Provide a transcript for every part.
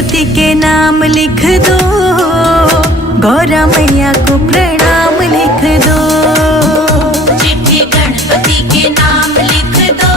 गणपति के नाम लिख दो, गौरा मैया को प्रणाम लिख दो। चिट्ठी गणपति के नाम लिख दो,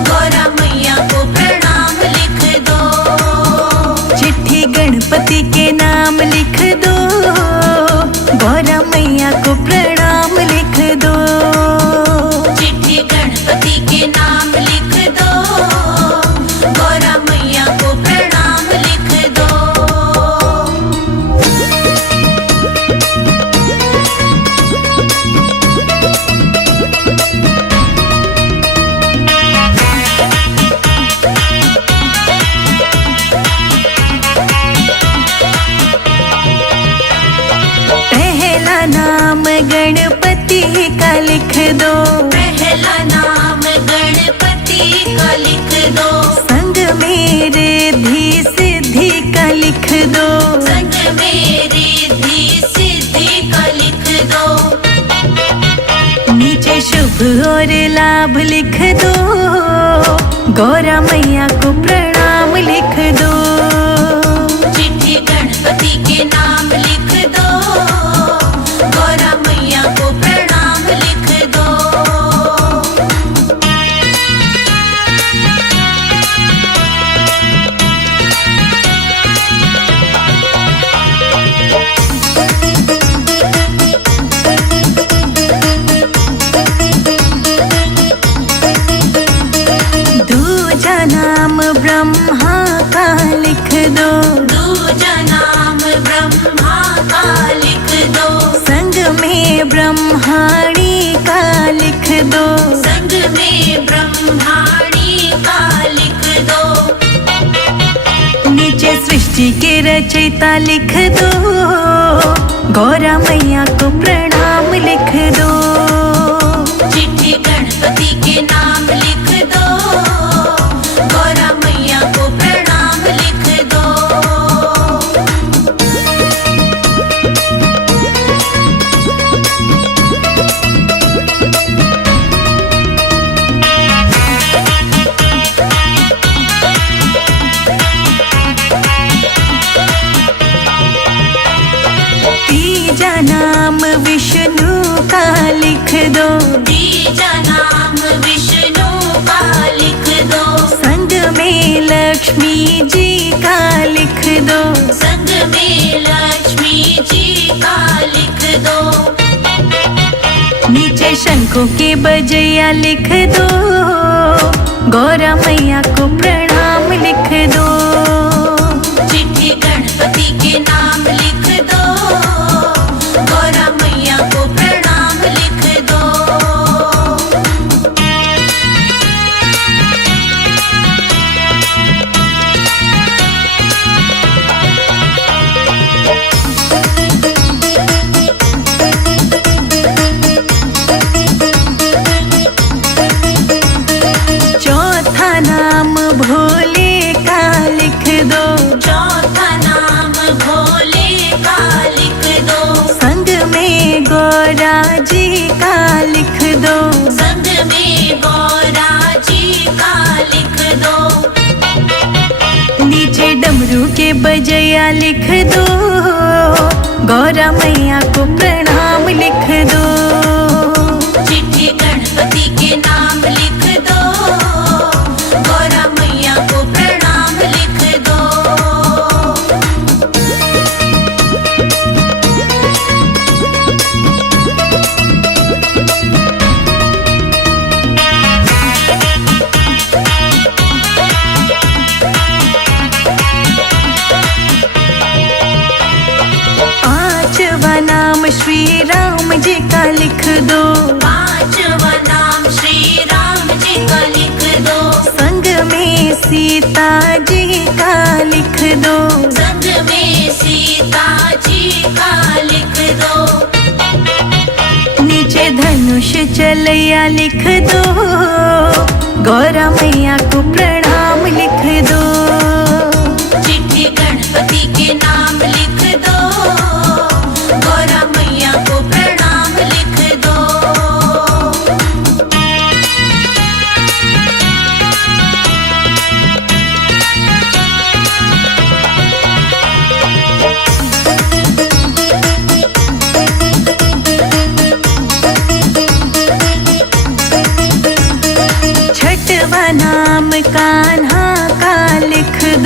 गौरा मैया को प्रणाम लिख दो। चिट्ठी गणपति के नाम लिख दो, गौरा मैया को प्रणाम लिख दो। चिट्ठी गणपति के नाम लिख दो, गौरा मैया को प्रणाम लिख दो। पहला नाम गणपति का लिख दो, पहला नाम गणपति का लिख दो। संग में रिद्धि सिद्धि का लिख दो, संग में रिद्धि सिद्धि का लिख दो। नीचे शुभ और लाभ लिख दो, गौरा मैया को प्रणाम लिख दो। चिट्ठी गणपति के नाम लिख दो, गौरा मैया को प्रणाम लिख दो। दूजा नाम ब्रह्मा का लिख दो, दूजा नाम ब्रह्मा का लिख दो। संग में ब्रह्माणी का लिख दो। संग में ब्रह्माणी का लिख दो। नीचे सृष्टि के रचयिता लिख दो, गौरा मैया को प्रणाम लिख दो। चिट्ठी गणपति के नाम लिख दो, गौरा मैया को प्रणाम लिख दो। तीजा नाम विष्णु का लिख दो, तीजा नाम विष्णु का लिख दो। संग में लक्ष्मी जी का लिख दो। संग में लक्ष्मी जी का लिख दो। नीचे शंखों के बजैया लिख दो, गौरा मैया को प्रणाम लिख दो। चिट्ठी गणपति के नाम लिख दो, गौरा मैया को प्रणाम लिख दो। चौथा नाम भोले का लिख दो, चौथा नाम भोले का लिख दो। संग में गौरा जी का लिख दो। संग में गौरा जी का लिख दो। नीचे डमरू के बजैया लिख दो, गौरा मैया को प्रणाम लिख दो। चिट्ठी गणपति के नाम लिख दो, गौरा मैया को प्रणाम लिख दो। पांचवा नाम श्री राम जी का लिख दो, पांचवा नाम श्री राम जी का लिख दो। संग में सीता जी का लिख दो। संग में सीता जी का लिख दो। नीचे धनुष चलैया लिख दो, गौरा मैया को प्रणाम लिख दो। चिट्ठी गणपति के नाम लिख दो, गौरा मैया को प्रणाम लिख दो।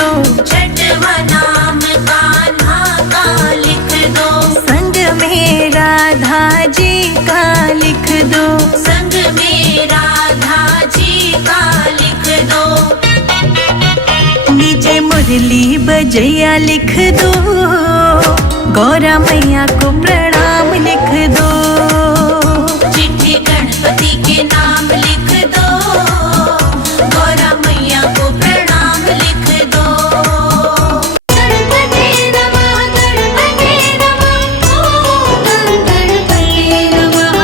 दो, छठवा नाम कान्हा का लिख दो, संग में राधा जी का लिख दो, संग में राधा जी का लिख दो, नीचे मुरली बजैया लिख दो, गौरा मैया को प्रणाम लिख दो, चिट्ठी गणपति के नाम लिख दो, गौरा मैया को प्रणाम लिख दो। गणपति नमः, गणपति नमः, ओम गणपति नमः।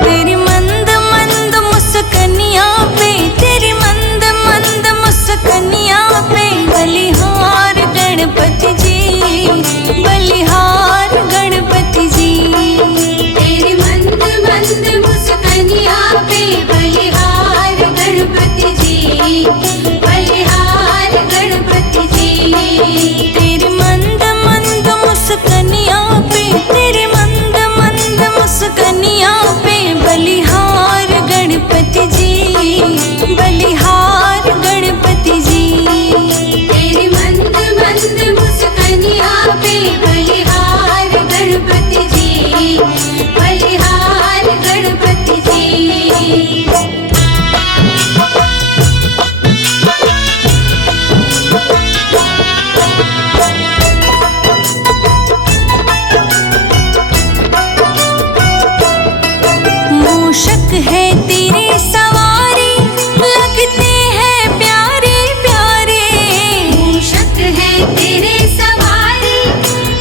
तेरी मंद मंद मुस्कनिया पे, तेरी मंद मंद मुस्कनिया पे, बलिहार गणपति जी, बलिहार गणपति जी, तेरी मंद मंद मुस्कनिया पे, बलिहार गणपति जी, बलिहार गणपति जी। तेरी मंद मंद मुस्कनिया पे, तेरी मंद मंद मुस्कनिया पे, बलिहार गणपति जी, बलिहार गणपति जी, तेरी मंद मंद मुस्कनिया पे, बलिहार गणपति जी, बलिहार गणपति जी। मूषक है तेरे सवारी, लगते हैं प्यारे प्यारे, मूषक है तेरे सवारी,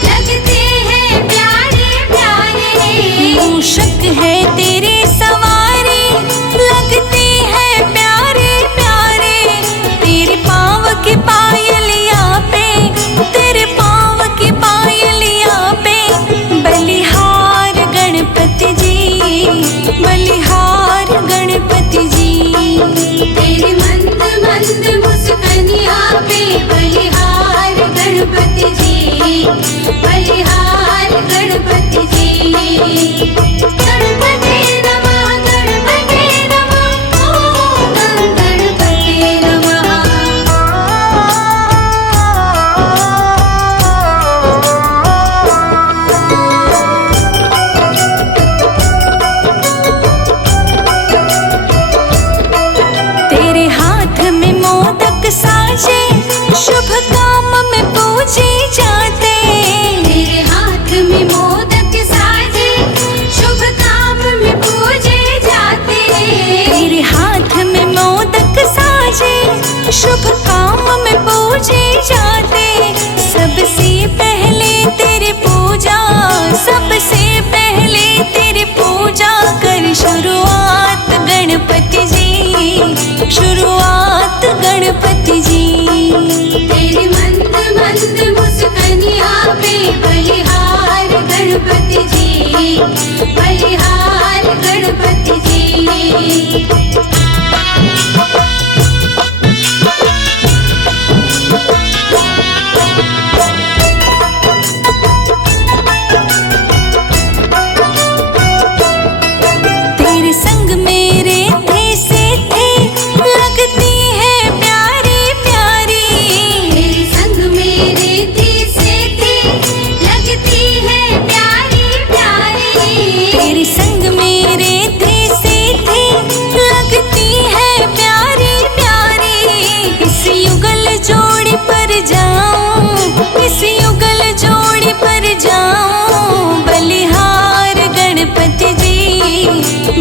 लगते हैं प्यारे प्यारे, मूषक है तेरे सवारी, लगते हैं प्यारे प्यारे, तेरे पाँव की पायलिया पे, तेरे पाँव की पायलिया पे, बलिहार गणपति जी, बलिहार गणपति जी, तेरी मंद मंद मुस्कनिया पे, बलिहार गणपति जी, बलिहार गणपति जी। गणपति नमः, गणपति नमः, ओम गणपति नमः। तेरे हाथ में मोदक साजे, शुभ काम में पूजे जाते, तेरे हाथ में मोदक साजे, शुभ काम में पूजे जाते, तेरे हाथ में मोदक साजे, शुभ काम में पूजे जाते, सबसे पहले तेरी पूजा, सबसे पहले तेरी पूजा कर शुरुआत गणपति जी, शुरुआत गणपति जी, तेरी मंद मंद मुस्कनिया पे, बलिहार गणपति जी, बलिहार गणपति जी। तेरे संग मेरे थे से थे, लगती है प्यारी प्यारी, तेरे संग मेरे थी से थी, लगती है प्यारी प्यारी, तेरे संग मेरे थे से थे, लगती है प्यारी प्यारी, इस युगल जोड़ी पर जाऊं, इस युगल जोड़ी पर जाऊं, बलिहार गणपति जी,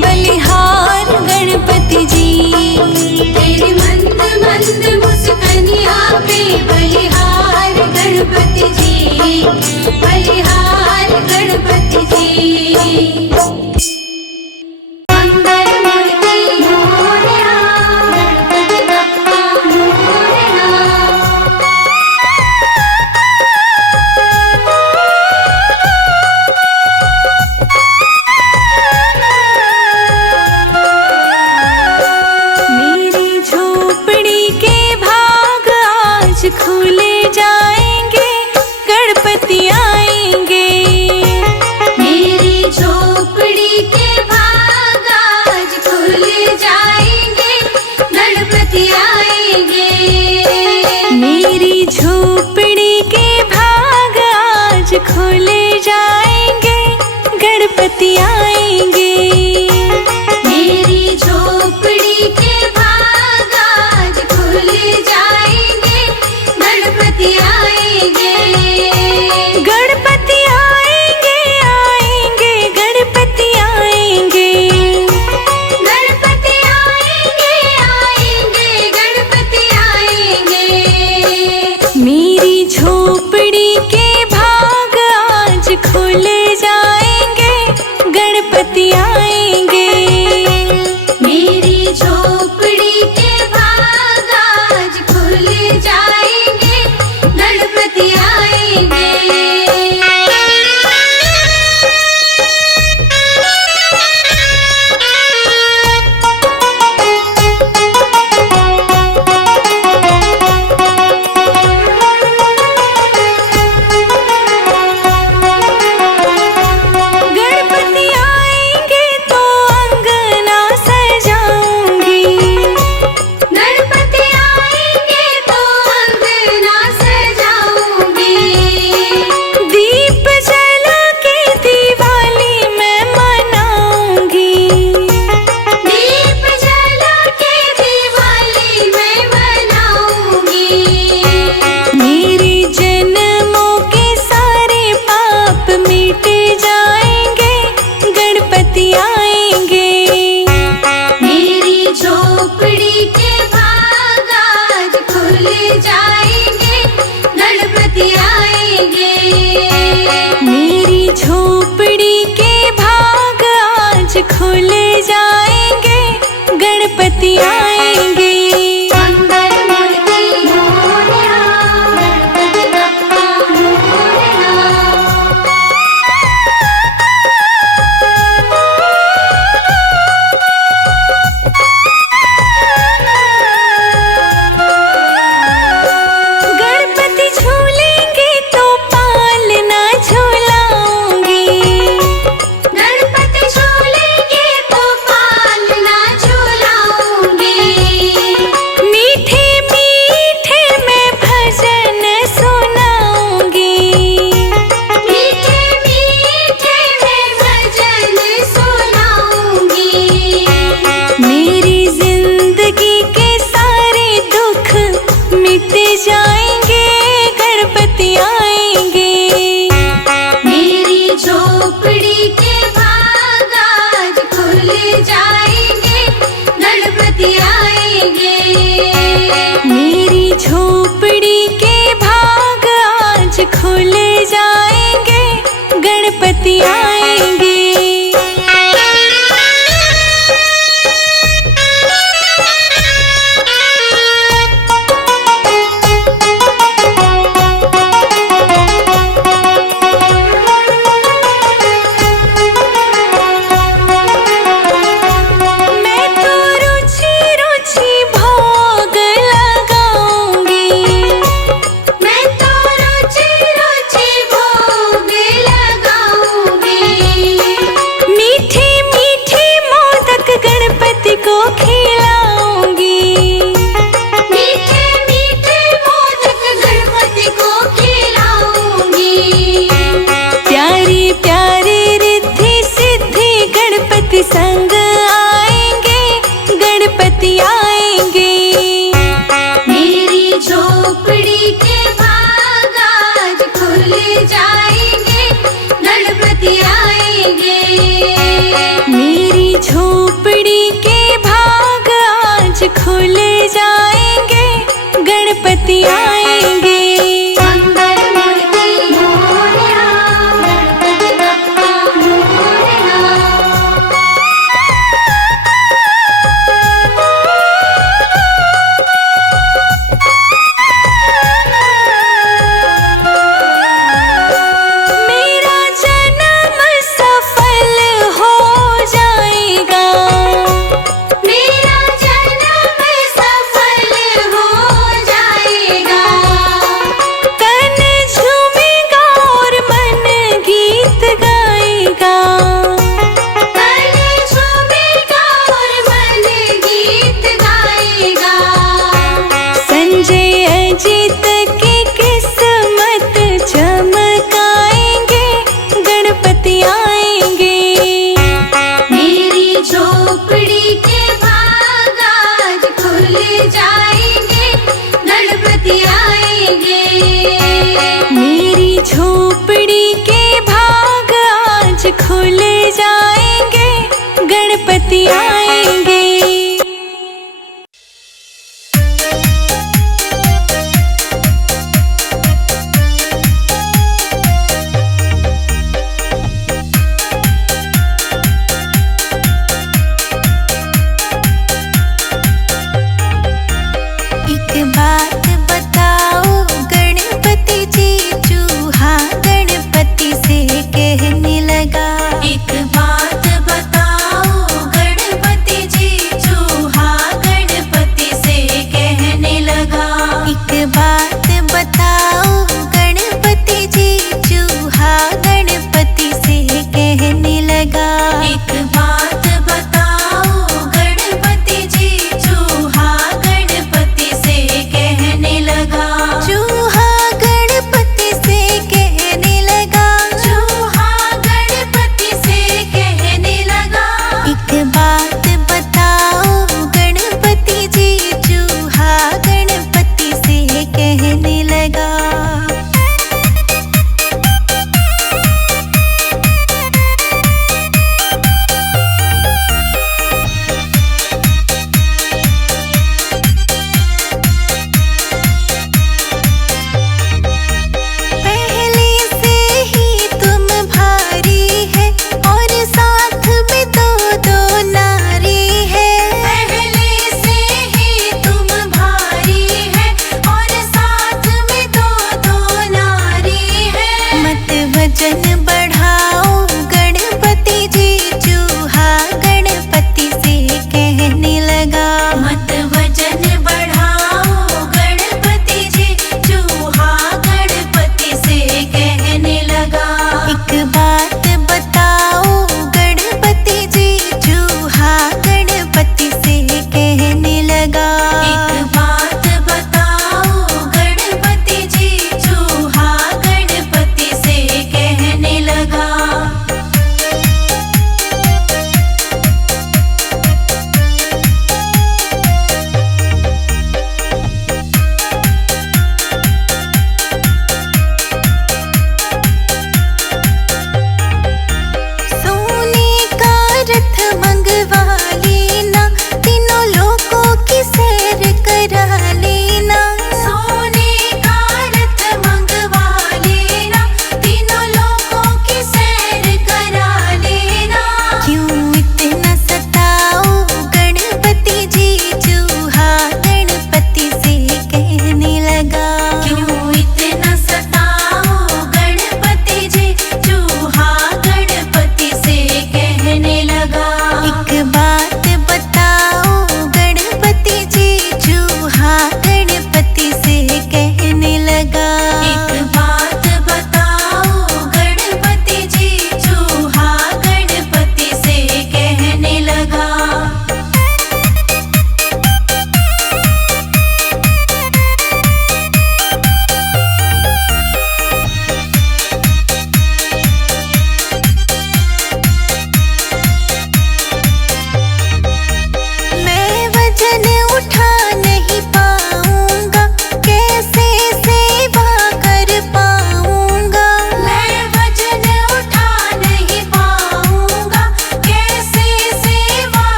बलिहार गणपति जी, तेरी मंद मंद मुस्कनिया पे, बलिहार गणपति जी, बलिहार गणपति जी। मंगल मूर्ति मोरया, गणपति बप्पा मोरया। खुले जाएंगे, गणपति आएंगे। मेरी झोपड़ी के भाग आज खुल जाएंगे, गणपति आएंगे। मेरी झोपड़ी के भाग आज खुल जाएंगे, गणपति आएंगे। मेरी झोपड़ी के भाग आज खुल जाएंगे, गणपति आएंगे। गणपति आएंगे, आएंगे, गणपति आएंगे। गणपति आएंगे, आएंगे, गणपति आएंगे। मेरी झोपड़ी के भाग आज खुल जाएंगे, गणपति आएंगे। मेरी झोपड़ी के भाग आज खुल जाएंगे, गणपति आएंगे। गणपति आएंगे तो अंगना सजाऊंगी। गणपति आएंगे तो अंगना सजाऊंगी। दीप जला के दिवाली मैं मनाऊंगी। दीप जला के दिवाली मैं मनाऊंगी। मेरे जन्मों के सारे पाप मिट जाएंगे, गणपति आएंगे। मेरी झोपड़ी के भाग आज खुल जाएंगे, गणपति आएंगे। मेरी झोपड़ी के भाग आज खुल जाएंगे, गणपति आएंगे। मंगल मूर्ति मोरया, गणपति बप्पा मोरया। गणपति झूलेंगे तो पालना झूलाऊंगी। गणपति झूलेंगे तो पालना झूलाऊंगी। मीठे मीठे मैं भजन सुनाऊंगी। मीठे मीठे मैं भजन सुनाऊंगी। मेरी जिंदगी के सारे दुख मिट जाएंगे, गणपति आएंगे। मेरी झोपड़ी के भाग आज खुल जाएंगे, गणपति आएंगे। मेरी झोपड़ी के भाग आज खुल जाएंगे, गणपति आएंगे।